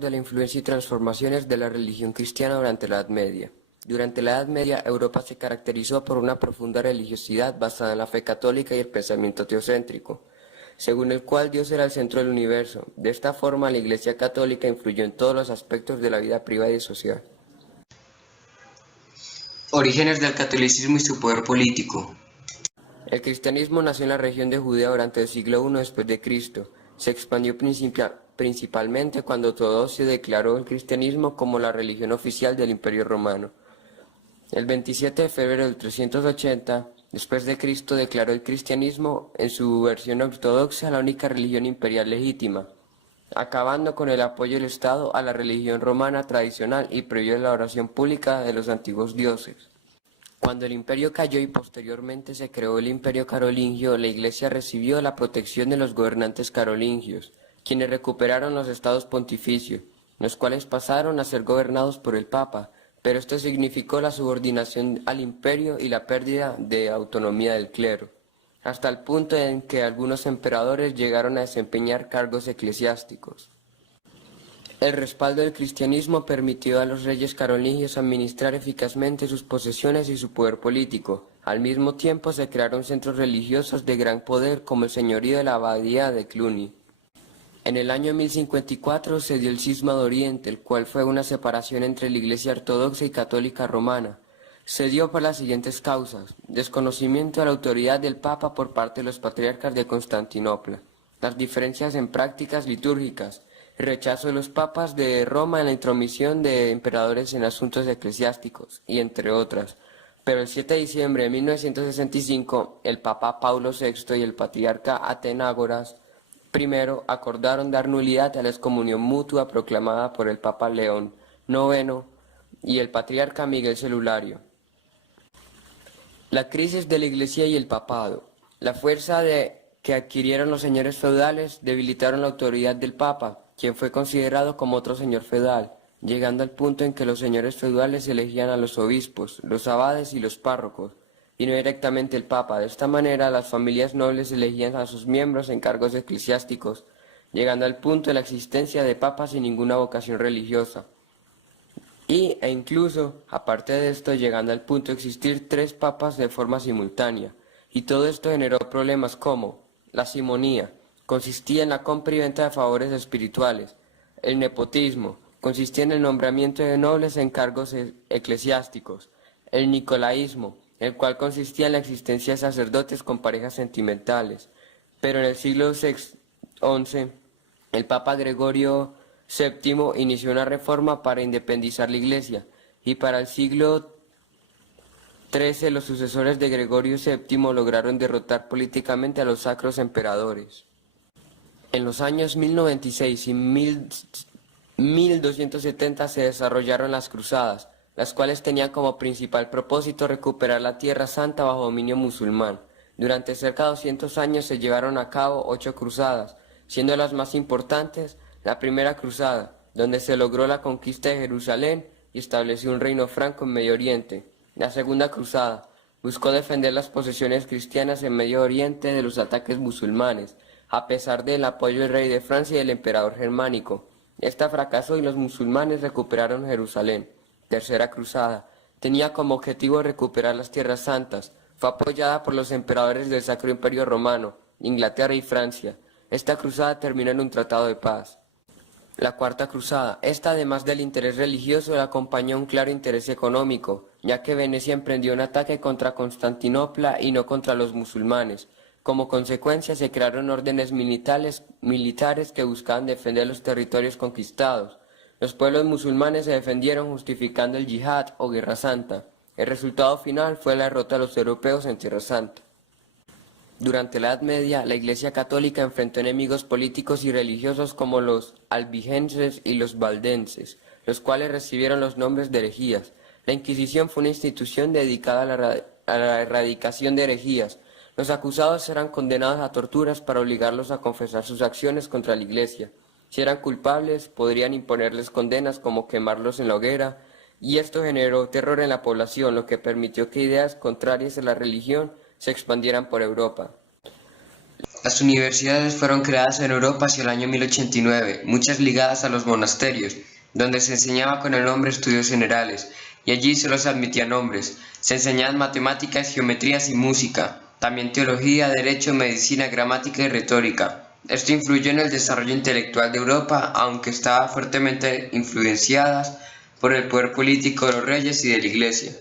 De la influencia y transformaciones de la religión cristiana durante la Edad Media. Durante la Edad Media, Europa se caracterizó por una profunda religiosidad basada en la fe católica y el pensamiento teocéntrico, según el cual Dios era el centro del universo. De esta forma, la Iglesia católica influyó en todos los aspectos de la vida privada y social. Orígenes del catolicismo y su poder político. El cristianismo nació en la región de Judea durante el siglo I después de Cristo. Se expandió principalmente cuando Teodosio declaró el cristianismo como la religión oficial del Imperio Romano. El 27 de febrero del 380 después de Cristo declaró el cristianismo en su versión ortodoxa la única religión imperial legítima, acabando con el apoyo del Estado a la religión romana tradicional y prohibió la oración pública de los antiguos dioses. Cuando el imperio cayó y posteriormente se creó el imperio carolingio, la Iglesia recibió la protección de los gobernantes carolingios, quienes recuperaron los estados pontificios, los cuales pasaron a ser gobernados por el Papa, pero esto significó la subordinación al imperio y la pérdida de autonomía del clero, hasta el punto en que algunos emperadores llegaron a desempeñar cargos eclesiásticos. El respaldo del cristianismo permitió a los reyes carolingios administrar eficazmente sus posesiones y su poder político. Al mismo tiempo se crearon centros religiosos de gran poder como el señorío de la abadía de Cluny. En el año 1054 se dio el cisma de Oriente, el cual fue una separación entre la Iglesia ortodoxa y católica romana. Se dio por las siguientes causas: desconocimiento de la autoridad del Papa por parte de los patriarcas de Constantinopla, las diferencias en prácticas litúrgicas, el rechazo de los papas de Roma en la intromisión de emperadores en asuntos eclesiásticos, y entre otras. Pero el 7 de diciembre de 1965, el Papa Paulo VI y el patriarca Atenágoras I acordaron dar nulidad a la excomunión mutua proclamada por el Papa León IX y el patriarca Miguel Celulario. La crisis de la Iglesia y el papado. La fuerza que adquirieron los señores feudales debilitaron la autoridad del Papa, quien fue considerado como otro señor feudal, llegando al punto en que los señores feudales elegían a los obispos, los abades y los párrocos, y no directamente el Papa. De esta manera, las familias nobles elegían a sus miembros en cargos eclesiásticos, llegando al punto de la existencia de papas sin ninguna vocación religiosa. E incluso, aparte de esto, llegando al punto de existir 3 papas de forma simultánea. Y todo esto generó problemas como la simonía, consistía en la compra y venta de favores espirituales; el nepotismo, consistía en el nombramiento de nobles en cargos eclesiásticos; el nicolaísmo, el cual consistía en la existencia de sacerdotes con parejas sentimentales. Pero en el siglo XI, el Papa Gregorio VII inició una reforma para independizar la Iglesia, y para el siglo XIII los sucesores de Gregorio VII lograron derrotar políticamente a los sacros emperadores. En los años 1096 y 1270 se desarrollaron las cruzadas, las cuales tenían como principal propósito recuperar la Tierra Santa bajo dominio musulmán. Durante cerca de 200 años se llevaron a cabo 8 cruzadas, siendo las más importantes la Primera Cruzada, donde se logró la conquista de Jerusalén y estableció un reino franco en Medio Oriente. La Segunda Cruzada buscó defender las posesiones cristianas en Medio Oriente de los ataques musulmanes, a pesar del apoyo del rey de Francia y del emperador germánico. Esta fracasó y los musulmanes recuperaron Jerusalén. Tercera Cruzada tenía como objetivo recuperar las Tierras Santas. Fue apoyada por los emperadores del Sacro Imperio Romano, Inglaterra y Francia. Esta cruzada terminó en un tratado de paz. La Cuarta Cruzada. Esta, además del interés religioso, le acompañó un claro interés económico, ya que Venecia emprendió un ataque contra Constantinopla y no contra los musulmanes. Como consecuencia, se crearon órdenes militares que buscaban defender los territorios conquistados. Los pueblos musulmanes se defendieron justificando el yihad o guerra santa. El resultado final fue la derrota de los europeos en Tierra Santa. Durante la Edad Media, la Iglesia católica enfrentó enemigos políticos y religiosos como los albigenses y los valdenses, los cuales recibieron los nombres de herejías. La Inquisición fue una institución dedicada a la erradicación de herejías. Los acusados eran condenados a torturas para obligarlos a confesar sus acciones contra la Iglesia. Si eran culpables, podrían imponerles condenas como quemarlos en la hoguera, y esto generó terror en la población, lo que permitió que ideas contrarias a la religión se expandieran por Europa. Las universidades fueron creadas en Europa hacia el año 1089, muchas ligadas a los monasterios, donde se enseñaba con el nombre estudios generales, y allí solo se admitían hombres. Se enseñaban matemáticas, geometrías y música, también teología, derecho, medicina, gramática y retórica. Esto influyó en el desarrollo intelectual de Europa, aunque estaba fuertemente influenciadas por el poder político de los reyes y de la Iglesia.